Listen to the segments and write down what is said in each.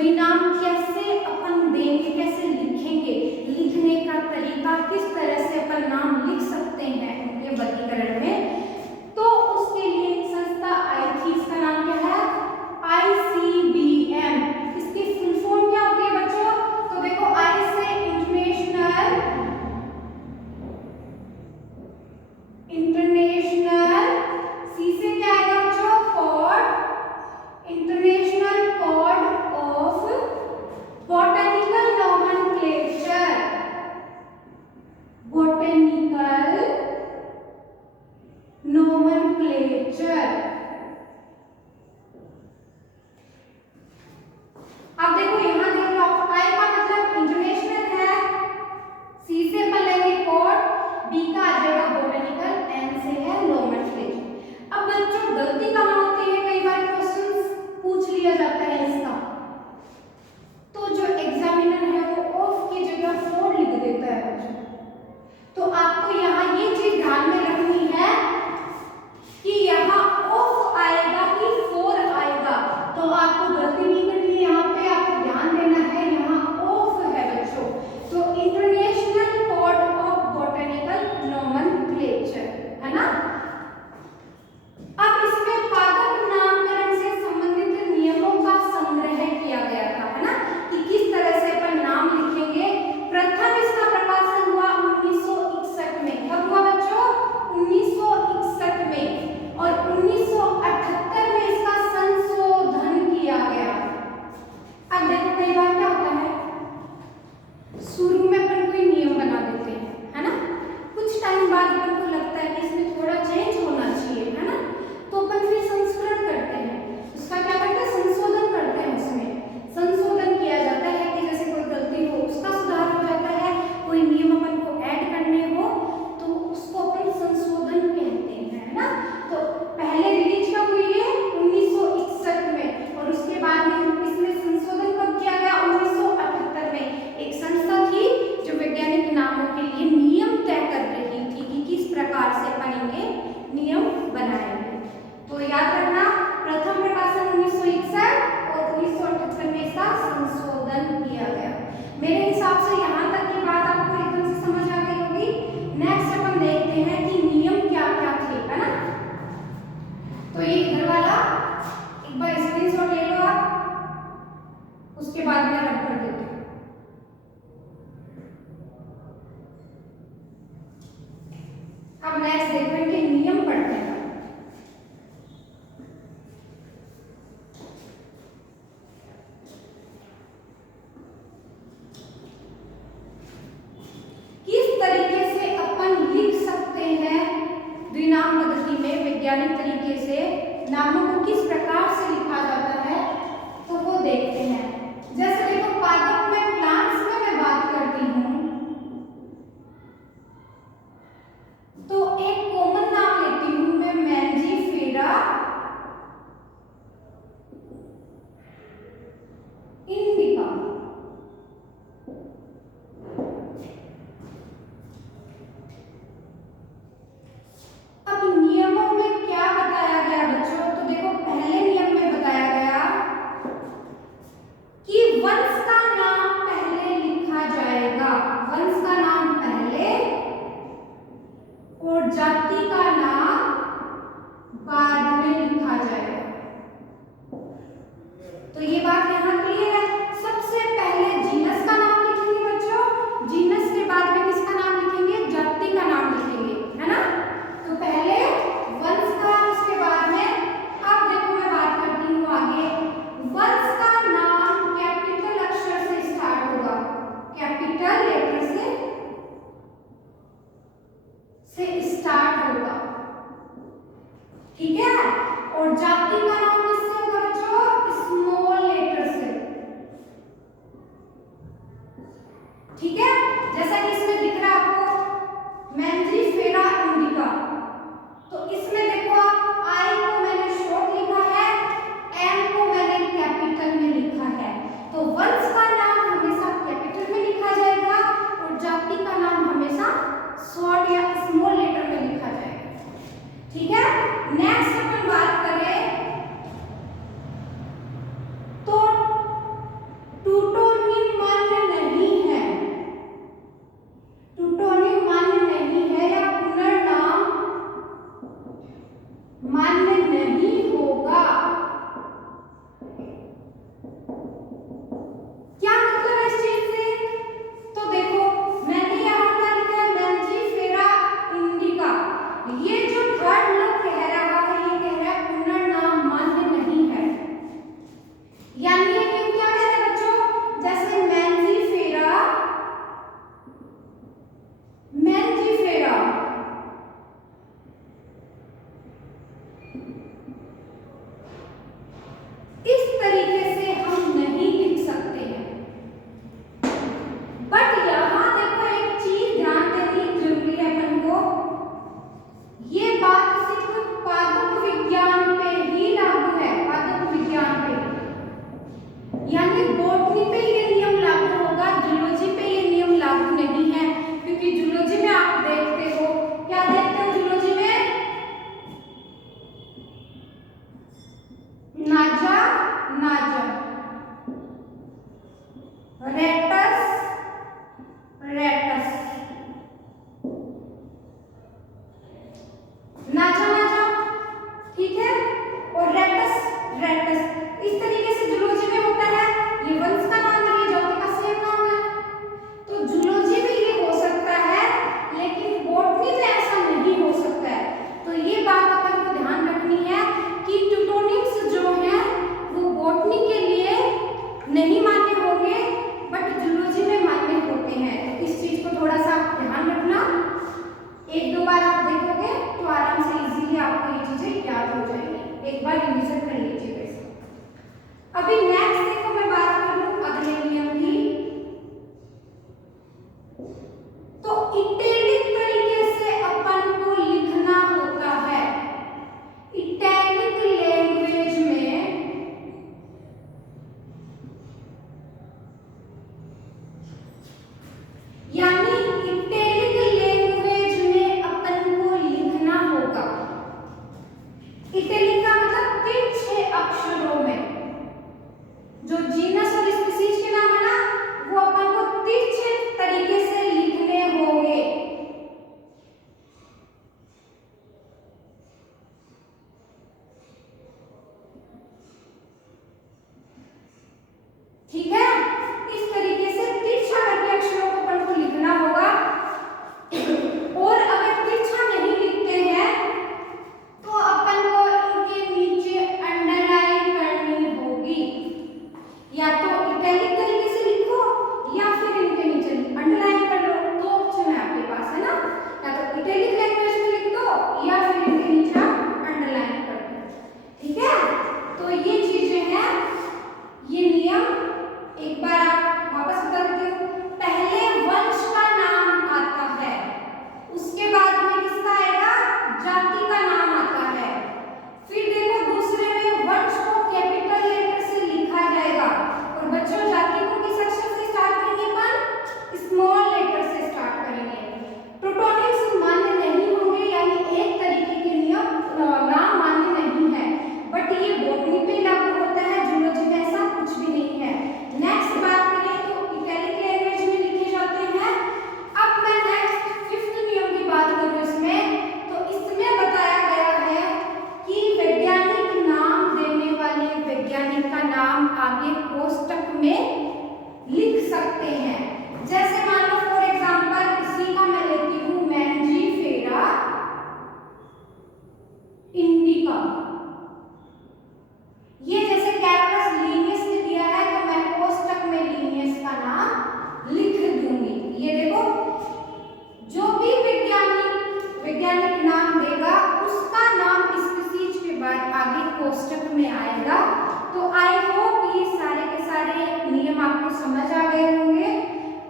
द्विनाम कैसे अपन देंगे, कैसे लिखेंगे, लिखने का तरीका, किस तरह से अपन नाम लिख सकते हैं उनके वर्गीकरण में, तो उसके लिए एक संस्था आई थी। इसका नाम क्या है? ICBM। इसकी फुल फॉर्म क्या होती है बच्चों? तो देखो, आई से इंटरनेशनल, सी से क्या आएगा बच्चों? Code, international code of botanical nomenclature, botanical nomenclature. अब देखो यहां देख लो, आई का मतलब इंटरनेशनल है, सी से अपन लेंगे कोड, बी का आ जाएगा बॉटनिकल, एन से है नोमेनक्लेचर। अब बच्चों गलती कहां होती है? कई बार क्वेश्चंस पूछ लिया जाता है इसका, तो जो एग्जामिनर है वो ऑफ की जगह फोर लिख देता है बच्चों। तो आपको यहाँ ये चीज ध्यान में रखनी है कि यहाँ ऑफ आएगा कि फोर आएगा, तो आपको गलती नहीं करनी है। यहाँ पे आपको ध्यान देना है, यहाँ ऑफ है बच्चों। तो international code of botanical nomenclature है ना। अब इसमें पादप नामकरण से संबंधित नियमों का संग्रह किया गया था, है ना, कि किस तरह से अपन नाम लिखेंगे। प्रथम इसका प्रकाशन हुआ 1961 में। कब हुआ बच्चों? 1961 में। और 1978 में इसका संशोधन किया गया। अब देखो कई बार क्या होता है, शुरू में अपन कोई नियम बना देते हैं, है ना, कुछ टाइम बाद अपन को लगता है कि इसमें थोड़ा चेंज होना चाहिए, है ना, तो अपन फिर संस्करण करते हैं, उसका क्या करते हैं? संशोधन करते हैं। उसमें संशोधन किया जाता है कि जैसे कोई गलती हो उसका सुधार हो जाता है, कोई नियम अपन को ऐड करने हो तो उसको अपन संशोधन कहते हैं, है ना। तो पहले रिलीज कब हुई है? 1961 में, और उसके बाद में इसमें संशोधन कब किया गया? 1978 में। एक संस्था थी जो वैज्ञानिक नामों के लिए नियम तय कर रही थी कि किस प्रकार से अपन इनके नियम बनाएंगे। तो याद रखना, प्रथम प्रकाशन 1961 और 1978 में इसका संशोधन किया गया। मेरे हिसाब से यहाँ तक की बात आपको एकदम से समझ आ गई होगी। नेक्स्ट अपन देखते हैं कि नियम क्या क्या थे, है ना। तो ये इधर वाला एक बार स्क्रीनशॉट ले लो आप, उसके बाद में रब कर देते हैं। अब नेक्स्ट देखते हैं कि नियम पढ़ते हैं। किस तरीके से अपन लिख सकते हैं द्विनाम पद्धति में, वैज्ञानिक तरीके से नामों को किस प्रकार से लिखा जाता है, तो वो देखते हैं। जैसे देखो, पादप में, प्लांट्स में मैं बात करती हूँ तो एक कॉमन नाम लेती हूँ मैं, मैंजीफेरा इंडिका। अब नियमों में क्या बताया गया बच्चों? तो देखो, पहले नियम में बताया गया कि वंश का नाम पहले लिखा जाएगा, वंश का नाम पहले और जाति का नाम बाद में लिखा जाएगा। तो ये बात यहाँ क्लियर है। सबसे पहले जीनस का नाम लिखेंगे बच्चों, जीनस के बाद में किसका नाम लिखेंगे? जाति का नाम लिखेंगे, है ना। तो पहले वंश का, उसके बाद में, अब देखो मैं बात करती हूँ आगे, वंश का नाम कैपिटल अक्षर से स्टार्ट होगा, कैपिटल लेटर से स्टार्ट होगा, ठीक है। और जाति का नाम किससे होगा बच्चों? स्मॉल लेटर से, ठीक है। जैसा कि इसमें दिख रहा है आपको, मैंजीफेरा इंडिका, तो इसमें देखो आप, आई को मैंने शॉर्ट लिखा है, एम को मैंने कैपिटल में लिखा है। तो वंश का नाम हमेशा कैपिटल में लिखा जाएगा और जाति का नाम हमेशा शॉर्ट या स्मॉल लेटर में लिखा जाएगा, ठीक है। नेक्स्ट अपन बात करें तो ठीक है, इस तरीके से तिरछा करके अक्षरों को अपन को लिखना होगा। और अगर तिरछा नहीं लिखते हैं तो अपन को इनके नीचे अंडरलाइन करनी होगी। या तो इटैलिक तरीके से लिखो या फिर इनके नीचे अंडरलाइन कर लो, दो ऑप्शन है आपके पास, है ना। या तो इटैलिक लैंग्वेज में लिख दो या फिर इनके नीचे अंडरलाइन कर दो। ठीक है, तो ये चीजें हैं, ये नियम एक बार आप वापस बता देती हूँ। पहले वंश का नाम आता है, उसके बाद में किसका आएगा, जाति का नाम आता है। फिर देखो दूसरे में वंश को कैपिटल लेटर से लिखा जाएगा और बच्चों जाति को किस अक्षर से स्टार्ट करेंगे, अपन स्मॉल लेटर से स्टार्ट करेंगे। प्रोटोनिम्स मान्य नहीं होंगे, यानी एक तरीके के नियम नाम मान्य नहीं है, बट ये बॉटनी पे लागू होता है, जूलॉजी में ऐसा कुछ भी नहीं है। नेक्स्ट बात करें तो इटैलिक लैंग्वेज में लिखे जाते हैं। अब मैं नेक्स्ट फिफ्थ नियम की बात करूं इसमें, तो इसमें बताया गया है कि वैज्ञानिक नाम देने वाले वैज्ञानिक का नाम आगे कोष्टक में लिख सकते हैं। जैसे मान लो फॉर एग्जांपल इसी का मैं लेती हूँ मैंजीफेरा इंडिका, ये जैसे कैरेक्टर्स लीनियस ने दिया है तो मैं कोष्टक में लीनियस का नाम लिख दूंगी। ये देखो, जो भी वैज्ञानिक नाम देगा उसका नाम स्पीशीज के बाद आगे कोष्टक में आएगा। तो आई होप ये सारे के सारे नियम आपको समझ आ गए होंगे।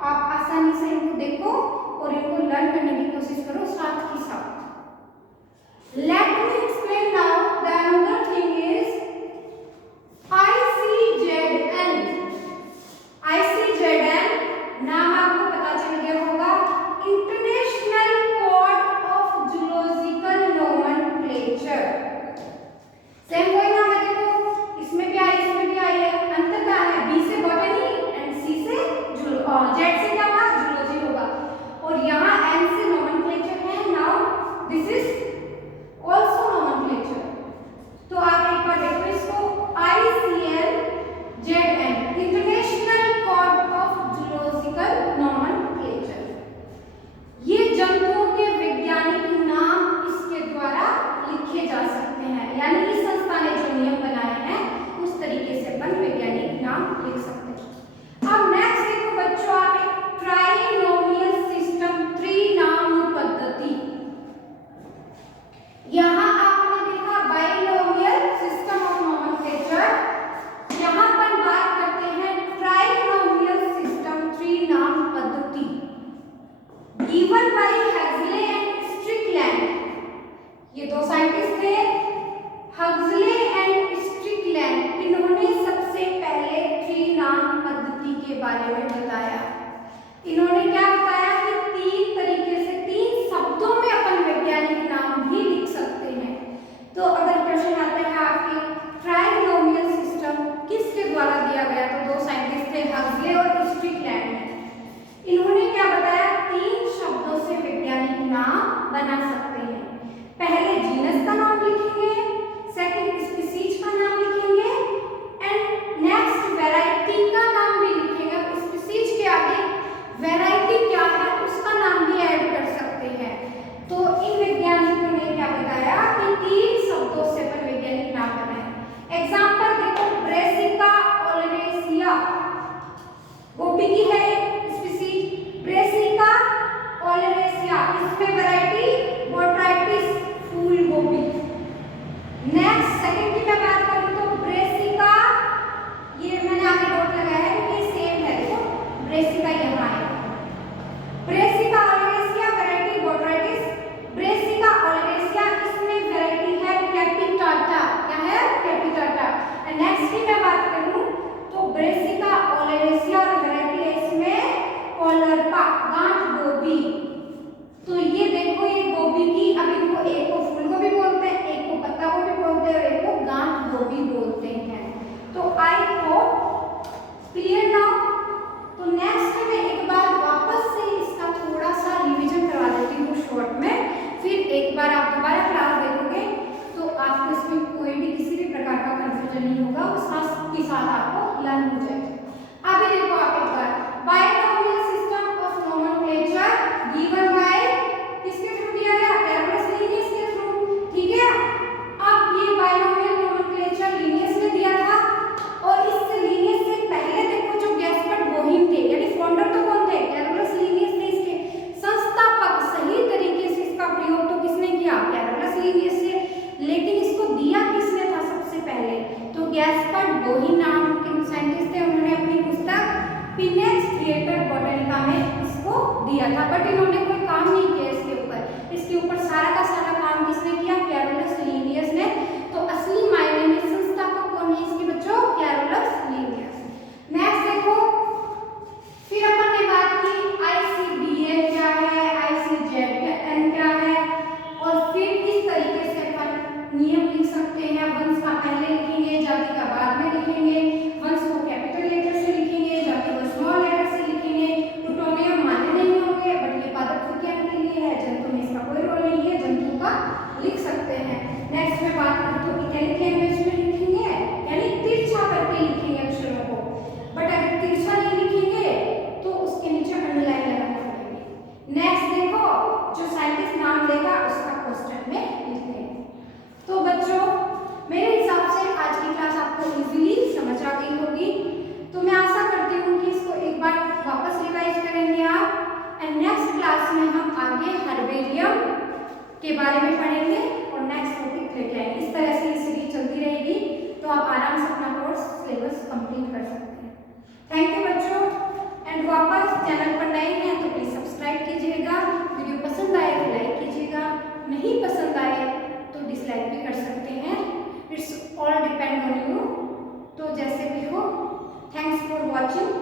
आप आसानी से इनको देखो और इनको लर्न करने की कोशिश करो साथ ही साथ। Let me explain now the another thing is ICZN। ICZN नाम आपको पता चल गया होगा, international code of zoological nomenclature. Same वही नाम है, देखो इसमें भी आई इसमें भी आई है, अंतर क्या है, बी से बॉटनी एंड सी से जेड से क्या होगा, जूलॉजी होगा, और यहाँ एन से नोमेनक्लेचर है। Now this is also nomenclature। तो आप एक बार देखो इसको, ICZN international code of zoological nomenclature. ये जंतुओं के वैज्ञानिक नाम इसके द्वारा लिखे जा सकते हैं, यानी इस संस्था ने जो नियम बनाए हैं उस तरीके से अपन वैज्ञानिक नाम लिख सकते हैं। अब नेक्स्ट देखो बच्चों, आप एक ट्राइनोमियल सिस्टम, त्रिनाम पद्धति, यहाँ आपने देखा बाइनोमियल सिस्टम ऑफ नोमेनक्लेचर, यहाँ पर बात करते हैं ट्राइनोमियल सिस्टम, त्रिनाम पद्धति, given by Huxley and Strickland. ये दो साइंटिस्ट थे, हक्सले एंड स्ट्रिकलैंड, इन्होंने सबसे पहले त्रिनाम पद्धति के बारे में बताया। इन्होंने क्या बताया कि तीन तरीके से, तीन शब्दों में अपन वैज्ञानिक नाम भी लिख सकते हैं। तो अगर प्रश्न आता है आपके ट्राइनोमियल सिस्टम किसके द्वारा दिया गया, तो दो साइंटिस्ट थे, हक्सले और स्ट्रिकलैंड ने। इन्होंने क्या बताया, तीन शब्दों से वैज्ञानिक नाम बना सकते हैं। पहले जीनस का नाम लिखेंगे, सेकंड स्पीशीज का नाम लिखेंगे एंड नेक्स्ट वैरायटी का नाम भी लिखेंगे। स्पीशीज के आगे वैरायटी क्या है उसका नाम भी ऐड कर सकते हैं। तो इन वैज्ञानिकों ने क्या बताया कि तीन शब्दों से अपन वैज्ञानिक नाम बनाए। एग्जांपल देखो, ब्रेसिका ओलेरेसिया, गोभी की है स्पीशीज ब्रेसिका ओलेरेसिया, इसमें वैरायटी बोट्राइटिस फूल गोभी। नेक्स्ट सेकंड की मैं बात करूं तो ब्रेसिका, ये मैंने आगे नोट लगाया है क्योंकि सेम है, देखो ब्रेसिका यहाँ है, Brassica oleracea variety botrytis, Brassica oleracea इसमें वैरायटी है कैपिटाटा, क्या है कैपिटाटा। नेक्स्ट की मैं बात करूं तो ब्रेसिका ओलेरेसिया और वैरायटी है इसमें कोलरपा, गांठ गोभी। तो ये देखो, ये गोभी की, अब इनको एक को फूल गोभी बोलते हैं, एक को पत्ता गोभी बोलते हैं और एक को गांठ गोभी बोलते हैं। तो आई होप क्लियर नाउ। तो नेक्स्ट में एक बार वापस से इसका थोड़ा सा रिवीजन करवा देती हूँ शॉर्ट में, फिर एक बार आप दोबारा क्लास देखोगे तो आपको इसमें कोई भी किसी भी प्रकार का कंफ्यूजन नहीं होगा, और साथ के साथ आपको लर्न हो जाएगा। दिया था, बट इन्होंने कोई काम नहीं किया इसके ऊपर। इसके ऊपर सारा का सारा काम किसने किया? कैरोलस लीनियस ने। तो असली मायने में संस्थापक कौन है इसके बच्चों? Carolus Linnaeus. नेक्स्ट देखो, फिर अपन ने बात की ICDA क्या है, ICZN क्या है, और फिर किस तरीके से अपन नियम लिख सकते हैं। वंश का पहले लिखेंगे, जाति का बाद में लिखेंगे, वंश को कैपिटल लेटर से लिखेंगे, जाति को स्मॉल लेटर से लिखेंगे। प्लूटोनियम मान्य नहीं होंगे, बट ये पादप विज्ञान के लिए है, जंतु में इसका कोई रोल नहीं है, जंतु का लिख सकते हैं। नेक्स्ट में बात करें तो इटैलिक लैंग्वेज में लिखेंगे, यानी तिरछा करके लिखेंगे अक्षरों को, बट अगर तिरछा नहीं लिखेंगे तो उसके नीचे अंडरलाइन लगाना पड़ेगी। नेक्स्ट देखो, जो साइंटिस्ट नाम देगा उसका कोष्टक में लिख देंगे। तो बच्चों, मेरे हिसाब से आज की क्लास आपको इजीली समझ आ गई होगी। तो मैं आशा करती हूँ कि इसको एक बार वापस रिवाइज करेंगे आप, एंड नेक्स्ट क्लास में हम आगे हर्बेरियम के बारे में पढ़ेंगे और नेक्स्ट टॉपिक लेके आएंगे। इस तरह से ये सीरीज चलती रहेगी, तो आप आराम से अपना कोर्स सिलेबस कंप्लीट कर सकते हैं। थैंक यू बच्चों, एंड वापस चैनल पर नए हैं तो प्लीज सब्सक्राइब कीजिएगा। वीडियो पसंद आए तो लाइक कीजिएगा, नहीं पसंद आए तो डिसलाइक भी कर सकते हैं। It's all depend on you. तो जैसे भी हो, थैंक्स फॉर वॉचिंग।